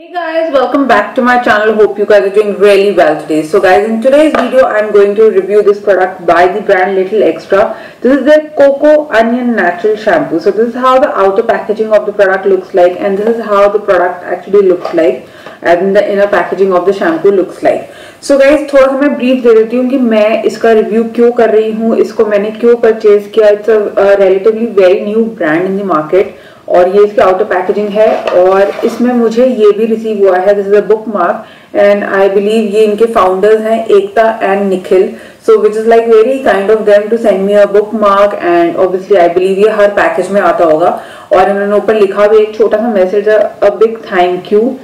Hey guys, welcome back to my channel. Hope you guys are doing really well today. So guys, in today's video I'm going to review this product by the brand Little Extra. This is their Cocoa Onion Natural Shampoo. So this is how the outer packaging of the product looks like, and this is how the product actually looks like, and the inner packaging of the shampoo looks like. So guys, थोड़ा सा मैं brief दे देती हूँ कि मैं इसका review क्यों कर रही हूँ, इसको मैंने क्यों परचेज किया. It's a relatively very new brand in the market और ये इसकी आउटर पैकेजिंग है और इसमें मुझे ये भी रिसीव हुआ है. This is a bookmark and I believe ये इनके फाउंडर्स हैं Ekta and Nikhil. So which is like very kind of them to send me a bookmark and obviously I believe ये हर पैकेज में आता होगा. और इन्होंने ऊपर लिखा भी एक छोटा सा message, a big thank you.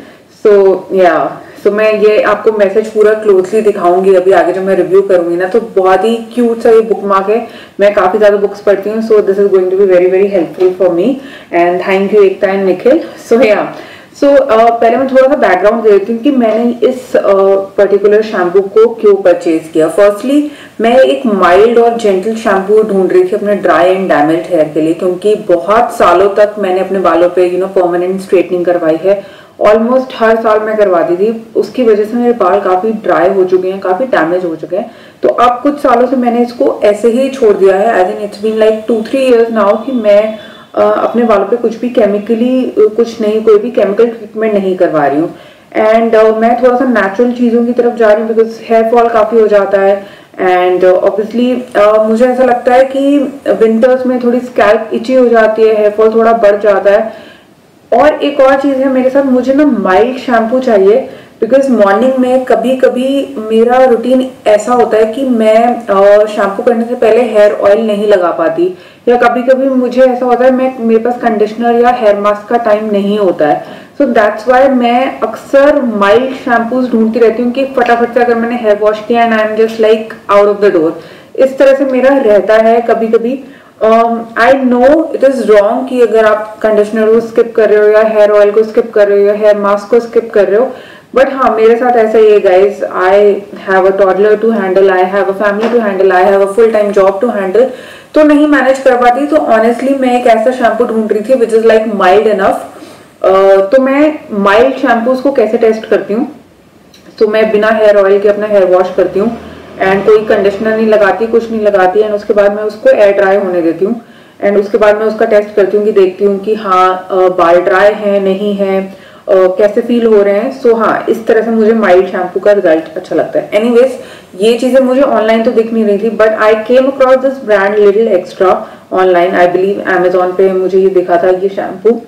So मैं ये आपको मैसेज पूरा क्लोजली दिखाऊंगी अभी आगे जब मैं रिव्यू करूंगी ना. तो बहुत ही क्यूट सा ये बुक मार्क है. मैं काफी ज्यादा बुक्स पढ़ती हूँ, so this is going to be very very helpful for me and thank you Ekta and Nikhil. So पहले मैं थोड़ा सा बैकग्राउंड दे देती हूँ कि मैंने इस पर्टिकुलर शैम्पू को क्यों परचेज किया. फर्स्टली मैं एक माइल्ड और जेंटल शैम्पू ढूंढ रही थी अपने ड्राई एंड डैमेज्ड हेयर के लिए, क्योंकि बहुत सालों तक मैंने अपने बालों पे परमानेंट स्ट्रेटनिंग करवाई है. ऑलमोस्ट हर साल मैं करवाती थी. उसकी वजह से मेरे बाल काफी ड्राई हो चुके हैं, काफी डैमेज हो चुके हैं. तो अब कुछ सालों से मैंने इसको ऐसे ही छोड़ दिया है. As in it's been like 2-3 years now कि मैं अपने बालों पे कुछ भी कोई भी केमिकल ट्रीटमेंट नहीं करवा रही हूँ. एंड मैं थोड़ा सा नेचुरल चीजों की तरफ जा रही हूँ बिकॉज हेयर फॉल काफी हो जाता है. एंड ऑब्वियसली मुझे ऐसा लगता है कि विंटर्स में थोड़ी स्कैल्प इची हो जाती है, हेयर फॉल थोड़ा बढ़ जाता है. और एक और चीज है मेरे साथ, मुझे ना माइल्ड शैम्पू चाहिए बिकॉज मॉर्निंग में कभी कभी मेरा रूटीन ऐसा होता है कि मैं शैम्पू करने से पहले हेयर ऑयल नहीं लगा पाती, या कभी कभी मुझे ऐसा होता है मेरे पास कंडीशनर या हेयर मास्क का टाइम नहीं होता है. सो दैट्स वाई मैं अक्सर माइल्ड शैम्पूज ढूंढती रहती हूँ कि फटाफट से अगर मैंने हेयर वॉश किया and I am just like out of the door. इस तरह से मेरा रहता है कभी कभी. I know it is wrong कि अगर आप कंडीशनर को स्किप कर रहे हो या हेयर ऑयल को स्किप कर रहे हो या हेयर मास्क को स्किप कर रहे हो, बट हाँ मेरे साथ ऐसा ही है guys. I have a toddler to handle, I have a family to handle, I have a full time job to handle, तो नहीं मैनेज कर पाती. तो ऑनेस्टली मैं एक ऐसा शैम्पू ढूंढ रही थी विच इज लाइक माइल्ड इनफ. तो मैं माइल्ड शैम्पूज को कैसे टेस्ट करती हूँ. तो मैं बिना हेयर ऑयल के अपना हेयर वॉश करती हूँ एंड कोई कंडीशनर नहीं लगाती, कुछ नहीं लगाती. एंड उसके बाद मैं उसको एयर ड्राई होने देती हूँ. एंड उसके बाद मैं उसका टेस्ट करती हूँ कि देखती हूँ कि हाँ बाल ड्राई है नहीं है, कैसे फील हो रहे हैं. सो हाँ, इस तरह से मुझे माइल्ड शैम्पू का रिजल्ट अच्छा लगता है. एनीवेज ये चीजें मुझे ऑनलाइन तो दिख नहीं रही थी, but I came across this brand little extra online. I believe Amazon पे मुझे ये दिखा था ये शैम्पू.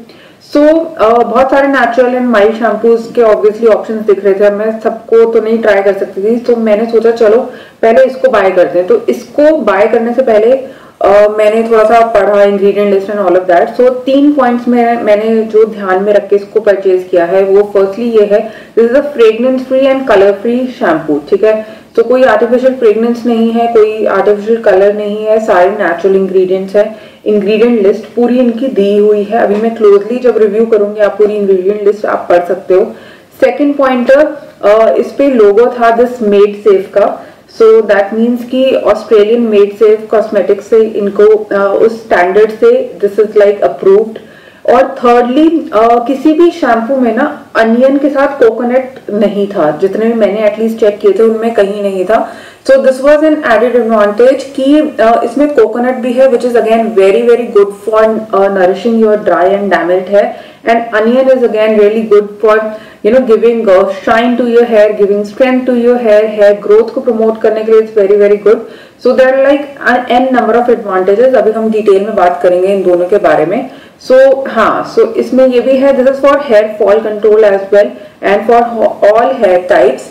सो बहुत सारे नेचुरल एंड माइल्ड शैम्पूज के ऑब्वियसली ऑप्शंस दिख रहे थे. मैं सबको तो नहीं ट्राई कर सकती थी, तो मैंने सोचा चलो पहले इसको बाय करते हैं. तो इसको बाय करने से पहले मैंने थोड़ा सा पढ़ा ingredient list and all of that. So 3 points में मैंने जो ध्यान में रख के इसको परचेज किया है वो फर्स्टली ये है, this is a fragrance free and colour free shampoo. ठीक है, तो कोई आर्टिफिशियल फ्रेग्रेंस नहीं है, कोई आर्टिफिशियल कलर नहीं है, सारे नेचुरल इंग्रेडिएंट्स है. इंग्रेडिएंट लिस्ट पूरी इनकी दी हुई है. अभी मैं क्लोजली जब रिव्यू करूंगी आप पूरी इंग्रेडिएंट लिस्ट आप पढ़ सकते हो. सेकंड पॉइंटर, इस पे लोगो था दिस मेड सेफ का. सो दैट मीन्स कि ऑस्ट्रेलियन मेड सेफ कॉस्मेटिक्स से इनको उस स्टैंडर्ड से दिस इज लाइक अप्रूव्ड. और थर्डली किसी भी शैम्पू में ना अनियन के साथ कोकोनट नहीं था. जितने भी मैंने एटलीस्ट चेक किए थे उनमें कहीं नहीं था. So this was an added advantage कि इसमें कोकोनट भी है, which is again very very good for nourishing your dry and damaged hair. And onion is again really good for giving shine to your hair, giving strength to your hair. Hair growth को promote करने के लिए it's very very good. So there are like an number of advantages. अभी हम detail में बात करेंगे इन दोनों के बारे में. सो इसमें ये भी है, this is for hair fall control as well and for all hair types.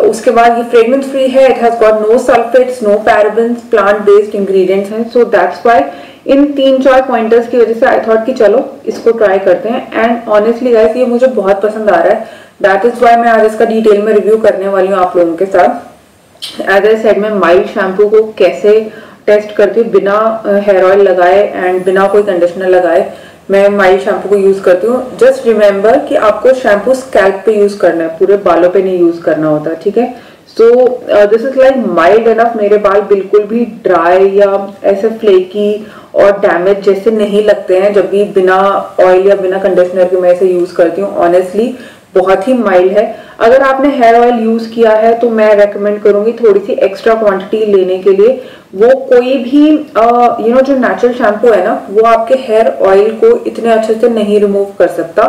उसके बाद ये फ्रेग्रेंस फ्री है, it has got no sulphates, no parabens, plant based ingredients हैं. So that's why in 3-4 pointers की वजह से आई थॉट कि चलो इसको ट्राई करते हैं. एंड ऑनेस्टली गाइस ये मुझे बहुत पसंद आ रहा है. दैट इज व्हाई मैं आज इसका डिटेल में रिव्यू करने वाली हूँ आप लोगों के साथ. एज आई सेड, मैं माइल्ड शैम्पू को कैसे टेस्ट करती हूँ बिना हेयर ऑयल लगाए एंड बिना कोई कंडीशनर लगाए मैं माइल्ड शैम्पू को यूज करती हूँ. जस्ट रिमेंबर कि आपको शैम्पू स्कैल्प पे यूज करना है, पूरे बालों पे नहीं यूज करना होता. ठीक है, सो this is like mild enough. मेरे बाल बिल्कुल भी ड्राई या ऐसे फ्लेकी और डैमेज जैसे नहीं लगते हैं जब भी बिना ऑयल या बिना कंडीशनर के मैं इसे यूज करती हूँ. ऑनेस्टली बहुत ही माइल्ड है। अगर आपने हेयर ऑयल यूज किया है तो मैं रेकमेंड करूंगी थोड़ी सी एक्स्ट्रा क्वांटिटी लेने के लिए। वो कोई भी जो नेचुरल शैम्पू है ना, वो आपके हेयर ऑयल को इतने अच्छे से नहीं रिमूव कर सकता।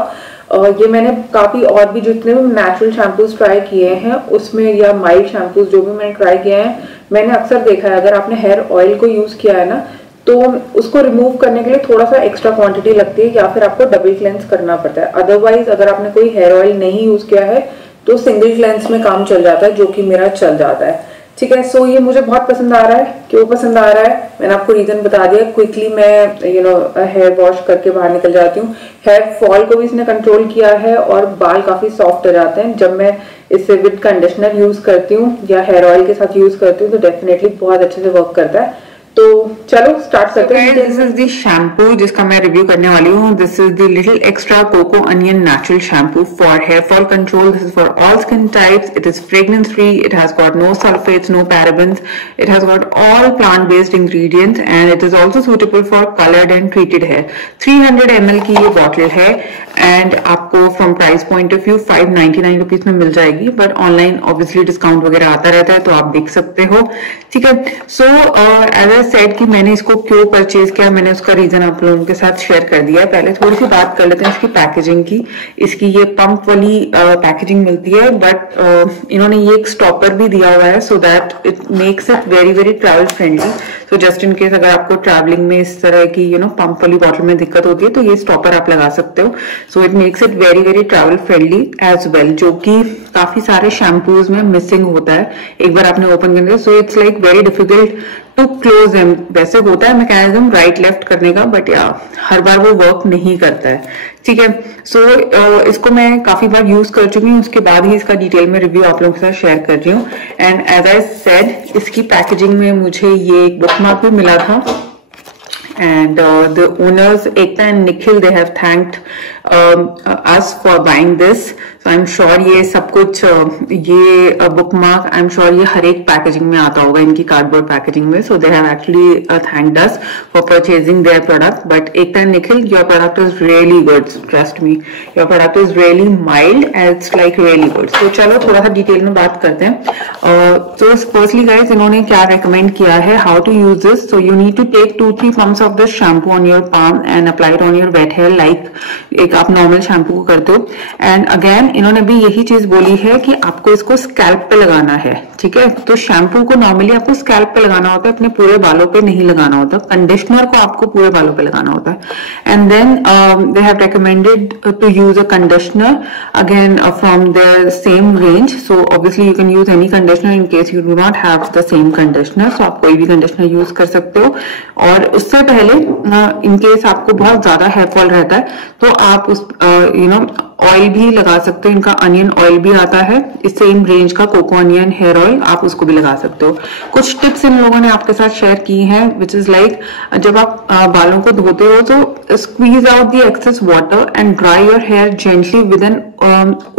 ये मैंने काफी और भी जितने भी नेचुरल शैम्पूज ट्राई किए हैं उसमें, या माइल्ड शैम्पूज जो भी मैंने ट्राई किए हैं, मैंने अक्सर देखा है अगर आपने हेयर ऑयल को यूज किया है ना तो उसको रिमूव करने के लिए थोड़ा सा एक्स्ट्रा क्वांटिटी लगती है या फिर आपको डबल क्लेंस करना पड़ता है। अदरवाइज अगर आपने कोई हेयर ऑयल नहीं यूज किया है तो सिंगल क्लेंस में काम चल जाता है, जो कि मेरा चल जाता है। ठीक है, सो ये मुझे बहुत पसंद आ रहा है। क्यों पसंद आ रहा है मैंने आपको रीजन बता दिया। क्विकली मैं हेयर वॉश करके बाहर निकल जाती हूँ। हेयर फॉल को भी इसने कंट्रोल किया है और बाल काफी सॉफ्ट हो जाते हैं जब मैं इसे विद कंडीशनर यूज करती हूँ या हेयर ऑयल के साथ यूज करती हूँ, तो डेफिनेटली बहुत अच्छे से वर्क करता है। तो चलो स्टार्ट करते हैं। दिस इज द शैम्पू जिसका मैं रिव्यू करने वाली हूँ। This is the little extra coco onion natural shampoo for hair fall control. This is for all skin types. It is fragrance free, it has got no sulphates, no parabens, it has got all plant based ingredients and it is also suitable for coloured and treated hair. 300 ml की ये bottle है and आपको from price point of view 599 rupees में मिल जाएगी, but online obviously discount वगैरह आता रहता है तो आप देख सकते हो। ठीक है, सो एज आई सेड कि मैंने इसको क्यों परचेज किया, मैंने उसका रीजन आप लोगों के साथ शेयर कर दिया है। पहले थोड़ी सी बात कर लेते हैं इसकी पैकेजिंग की। इसकी ये पंप वाली पैकेजिंग मिलती है, बट इन्होंने ये एक स्टॉपर भी दिया हुआ है so that it makes it very very travel friendly. So just in case अगर आपको ट्रैवलिंग में इस तरह की पंप वाली बॉटल में दिक्कत होती है तो ये स्टॉपर आप लगा सकते हो। So it makes it very very travel friendly as well, जो कि काफी सारे शैम्पूज में मिसिंग होता है एक बार आपने ओपन कर दिया। So it's like very difficult to close them. वैसे होता है मैकेनिज्म राइट लेफ्ट करने का, बट हर बार वो वर्क नहीं करता है। ठीक है, सो इसको मैं काफी बार यूज कर चुकी हूँ, उसके बाद ही इसका डिटेल में रिव्यू आप लोगों के साथ शेयर कर रही हूँ। एंड एज आई सेड इसकी पैकेजिंग में मुझे ये एक बुकमार्क भी मिला था and the owners Ekta and Nikhil, they have thanked us for buying this. So I'm sure ये सब कुछ ये bookmark I'm sure ये हर एक पैकेजिंग में आता होगा इनकी कार्डबोर्ड पैकेजिंग में. So they have actually thanked us for purchasing their product. But Ekta and Nikhil, your product is really good. Trust me, your product is really mild and it's like really good. So चलो थोड़ा सा detail में बात करते हैं. So firstly guys, इन्होंने क्या recommend किया है how to use this. So you need to take 2-3 pumps of this shampoo on your palm and apply it on your wet hair like एक आप नॉर्मल शैम्पू को करते हो. एंड अगेन इन्होंने भी यही चीज बोली है कि आपको इसको स्कैल्प पे लगाना है. ठीक है, तो शैम्पू को नॉर्मली आपको स्कैल्प पे लगाना होता है, अपने पूरे बालों पे नहीं लगाना होता. कंडीशनर को आपको पूरे बालों पे लगाना होता है. And then they have recommended to use a conditioner again from their same range. So obviously you can use any conditioner in case you do not have the same conditioner. So आप कोई भी conditioner use कर सकते हो. और उससे पहले in case आपको बहुत ज्यादा हेयर फॉल रहता है तो आप उस ऑयल भी लगा सकते हो. इनका अनियन ऑयल भी आता है इस सेम रेंज का, कोको अनियन हेयर ऑयल, आप उसको भी लगा सकते हो. कुछ टिप्स इन लोगों ने आपके साथ शेयर की हैं विच इज लाइक जब आप बालों को धोते हो तो squeeze out the excess water and dry your hair gently with an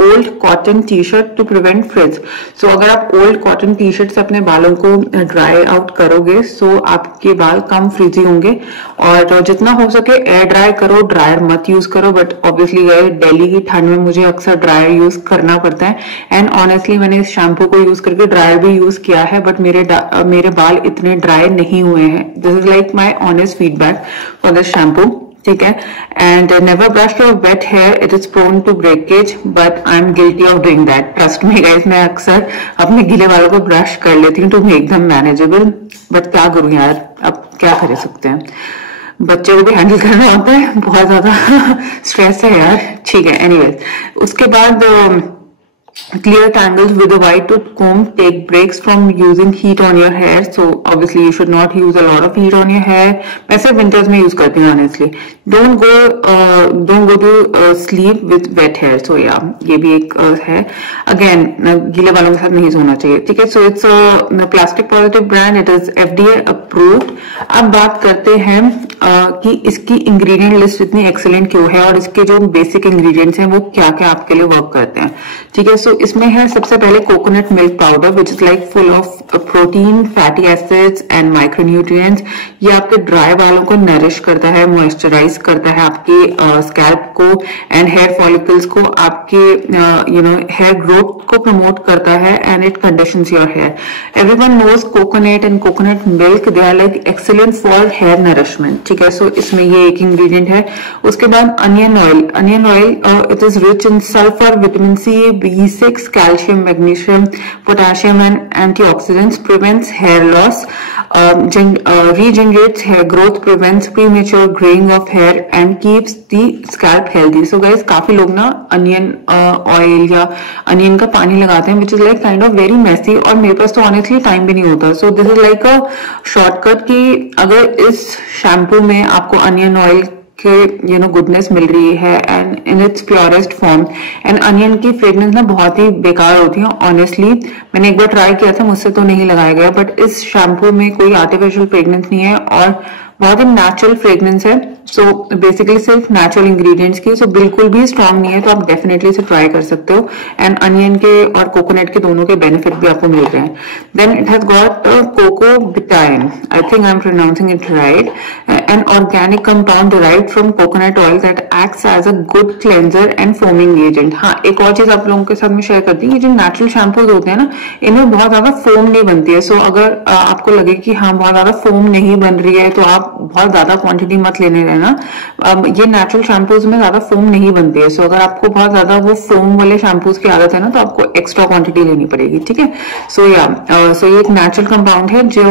old cotton T shirt to prevent frizz. So अगर आप ओल्ड कॉटन टी शर्ट से अपने बालों को ड्राई आउट करोगे सो आपके बाल कम फ्रिजी होंगे. और जितना हो सके एयर ड्राई करो, ड्रायर मत यूज करो. बट ऑब्वियसली दिल्ली की ठंड में मुझे अक्सर ड्रायर यूज करना पड़ता है. एंड ऑनेस्टली मैंने इस शैम्पू को यूज करके ड्रायर भी यूज किया है बट मेरे बाल इतने ड्राई नहीं हुए हैं. This is like my honest feedback for this shampoo. ठीक है, and never brush your wet hair, it is prone to breakage but I am guilty of doing that. Trust me guys, मैं अक्सर अपने गीले बालों को ब्रश कर लेती हूँ to make them manageable. But क्या करूं यार, अब क्या कर सकते हैं, बच्चे को भी हैंडल करना होता है, बहुत ज्यादा स्ट्रेस है यार. ठीक है, एनीवेज उसके बाद clear tangles with a white tooth comb. Take breaks from using heat on your hair. So obviously you should not use a lot of heat on your hair. वैसे winters में use करती हूँ honestly. Don't go to sleep with wet hair. So yeah, ये भी एक है. Again गीले बालों के साथ नहीं सोना चाहिए. ठीक है, so it's a plastic positive brand. It is FDA approved. अब बात करते हैं कि इसकी ingredient list इतनी excellent क्यों है और इसके जो basic ingredients हैं वो क्या क्या आपके लिए वर्क करते हैं. ठीक है, सो इसमें है सबसे पहले coconut milk powder which is like full of protein, fatty acids and micronutrients. ये आपके ड्राई बालों को नरिश करता है, मॉइस्चराइज करता है आपके स्कैल्प को एंड हेयर फॉलिकल्स को, आपके हेयर ग्रोथ को प्रमोट करता है and it conditions your hair. Everyone knows coconut and coconut milk, they are like excellent for hair nourishment, ठीक है। सो इसमें ये एक इंग्रेडिएंट है। उसके बाद onion oil. Onion oil it is rich in sulphur, vitamin C, B6, calcium, magnesium, potassium and antioxidants, prevents hair loss, regenerates hair growth, prevents premature graying of hair and keeps the scalp healthy. So guys, काफी लोग ना onion oil या onion का पानी लगाते हैं, which is like kind of very messy, और मेरे पास तो ऑनेस्टली टाइम भी नहीं होता। So this is like a shortcut कि अगर इस शैम्पू में आपको अनियन ऑयल के गुडनेस मिल रही है and in its purest form, and onion की फ्रेग्रेंस ना बहुत ही बेकार होती है ऑनेस्टली। मैंने एक बार ट्राई किया था, मुझसे तो नहीं लगाया गया, बट इस शैम्पू में कोई आर्टिफिशियल फ्रेग्रेंस नहीं है और बहुत ही नेचुरल फ्रेग्रेंस है। सो बेसिकली सिर्फ नेचुरल इंग्रेडिएंट्स की, सो बिल्कुल भी स्ट्रांग नहीं है, तो आप डेफिनेटली इसे ट्राई कर सकते हो। एंड अनियन के और कोकोनट के दोनों के बेनिफिट भी आपको मिल रहे हैं। Then it has got coco betaine, I think I am pronouncing it right, an organic compound derived from coconut oil that acts as a good cleanser and foaming agent. हाँ, एक और चीज आप लोगों के साथ में शेयर करती हूँ, ये जो नेचुरल शैम्पूज होते हैं ना, इनमें बहुत ज्यादा फोम नहीं बनती है। सो अगर आपको लगे कि हाँ बहुत ज्यादा फोम नहीं बन रही है, तो आप बहुत ज्यादा क्वांटिटी मत लेने रहना। ये नेचुरल शैम्पूज में ज्यादा फोम नहीं बनती है। सो अगर आपको बहुत ज्यादा वो फोम वाले शैम्पूज की आदत है ना, तो आपको एक्स्ट्रा क्वांटिटी लेनी पड़ेगी, ठीक है। सो ये एक नेचुरल कंपाउंड है जो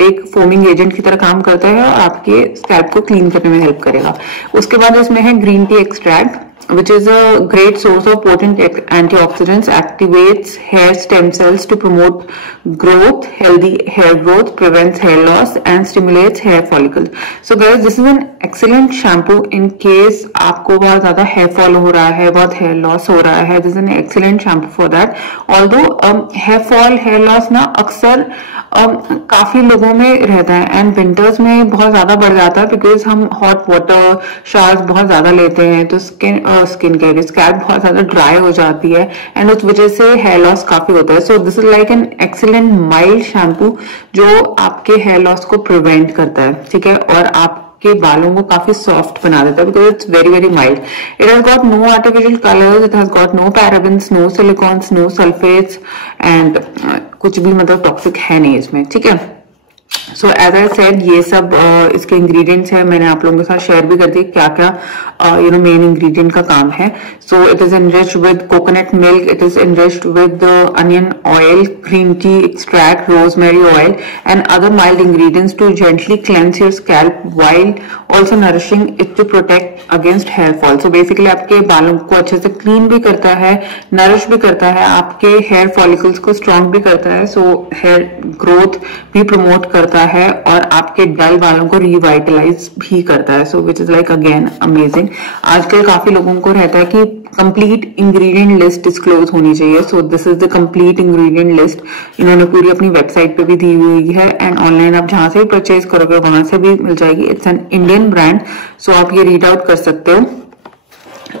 एक फोमिंग एजेंट की तरह काम करता है और आपके स्कैल्प को क्लीन करने में हेल्प करेगा। उसके बाद इसमें है green tea extract, which is a great source of potent antioxidants, activates hair stem cells to promote growth, healthy hair growth, prevents hair loss and stimulates hair follicles. So guys, this is an excellent shampoo in case आपको बहुत ज्यादा hair fall हो रहा है, बहुत hair loss हो रहा है। This is an excellent shampoo for that. Although hair fall, hair loss ना अक्सर काफी लोगों में रहता है एंड विंटर्स में बहुत ज्यादा बढ़ जाता है, बिकॉज हम हॉट वाटर शावर्स बहुत ज्यादा लेते हैं, तो स्किन केयर स्कैल्प बहुत ज्यादा ड्राई हो जाती है एंड उस वजह से हेयर लॉस काफी होता है। सो this is like an excellent mild shampoo जो आपके हेयर लॉस को प्रिवेंट करता है, ठीक है, और आपके बालों को काफी सॉफ्ट बना देता है, because it's very very mild. It has got no artificial colours, it has got no parabens, no silicones, no sulphates and कुछ भी मतलब टॉक्सिक है नहीं इसमें, ठीक है। सो एज आई सेड, ये सब इसके इंग्रेडिएंट्स हैं, मैंने आप लोगों के साथ शेयर भी कर दी क्या क्या मेन इंग्रेडिएंट का काम है। So it is enriched with coconut milk, it is enriched with onion oil, green tea extract, rosemary oil and other mild ingredients to gently cleanse your scalp while also nourishing it to protect against hair fall. So basically आपके बालों को अच्छे से clean भी करता है, nourish भी करता है, आपके हेयर फॉलिकल्स को स्ट्रॉन्ग भी करता है, सो हेयर ग्रोथ भी प्रमोट करता है और आपके डल बालों को रिवाइटलाइज भी करता है। So which is like again amazing. आजकल काफी लोगों को रहता है कि कंप्लीट इंग्रेडिएंट लिस्ट डिस्क्लोज होनी चाहिए। सो this is the complete ingredient list, इन्होंने पूरी अपनी वेबसाइट पे भी दी हुई है एंड ऑनलाइन आप जहां से भी परचेज करोगे वहां से भी मिल जाएगी। It's an Indian brand, so आप ये रीड आउट कर सकते हो।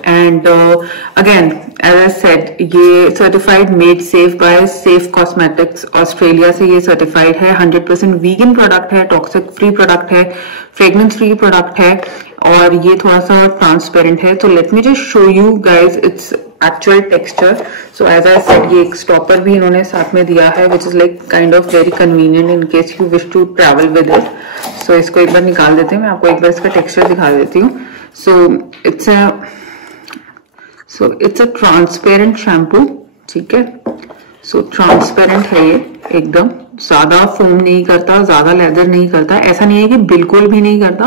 And again as I said, ये certified made safe by safe cosmetics Australia से ये सर्टिफाइड है। 100% वीगन प्रोडक्ट है, टॉक्सिक फ्री प्रोडक्ट है, फ्रेग्रेंस फ्री प्रोडक्ट है और ये थोड़ा सा ट्रांसपेरेंट है। तो let me just show you guys its actual texture. So as I said, ये एक स्टॉपर भी इन्होंने साथ में दिया है which is like kind of very convenient in case you wish to travel with it. So इसको एक बार निकाल देते हैं, मैं आपको एक बार इसका टेक्सचर दिखा देती हूँ। So it's a transparent shampoo, ठीक है। सो ट्रांसपेरेंट है ये, एकदम ज्यादा फोम नहीं करता, ज्यादा लेदर नहीं करता, ऐसा नहीं है कि बिल्कुल भी नहीं करता,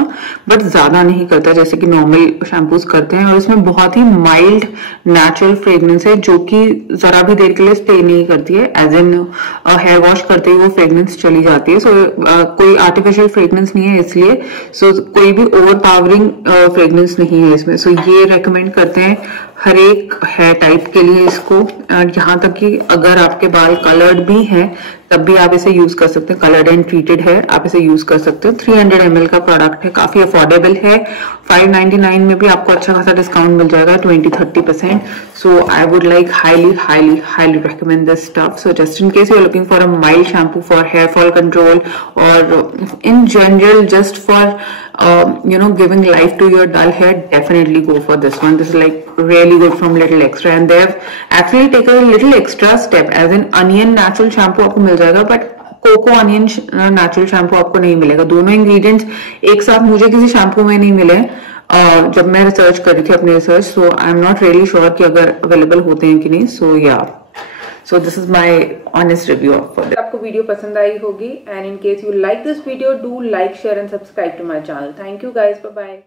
बट ज्यादा नहीं करता जैसे कि नॉर्मल शैम्पूज करते हैं। और इसमें बहुत ही माइल्ड नेचुरल फ्रेग्रेंस है जो कि जरा भी देर के लिए स्टे नहीं करती है, एज इन हेयर वॉश करते ही वो फ्रेग्रेंस चली जाती है। सो कोई आर्टिफिशियल फ्रेग्रेंस नहीं है इसलिए, सो कोई भी ओवर पावरिंग फ्रेग्रेंस नहीं है इसमें। सो ये रेकमेंड करते हैं हर एक हेयर टाइप के लिए इसको, यहाँ तक कि अगर आपके बाल कलर्ड भी हैं तब भी आप इसे यूज कर सकते हैं। कलर्ड एंड ट्रीटेड है, आप इसे यूज कर सकते हो। 300 ml का प्रोडक्ट है, काफी अफोर्डेबल है। 599 में भी आपको अच्छा खासा डिस्काउंट मिल जाएगा, 20-30%। So I would like highly recommend this stuff. So just in case you're looking for a mild shampoo for hair fall control, or in general just for giving life to your dull hair, definitely go for this one. This is like really good from Little Extra, and they have actually taken a little extra step, as in onion natural shampoo आपको मिल जाएगा, but coco onion natural shampoo आपको नहीं मिलेगा। दोनों ingredients एक साथ मुझे किसी शैम्पू में नहीं मिले जब मैं रिसर्च कर रही थी अपनी research. So I am not really sure कि अगर अवेलेबल होते हैं कि नहीं। So yeah, so this is my honest review of this. आपको वीडियो पसंद आई होगी, and in case you like this video, do like, share and subscribe to my channel. Thank you guys, bye bye.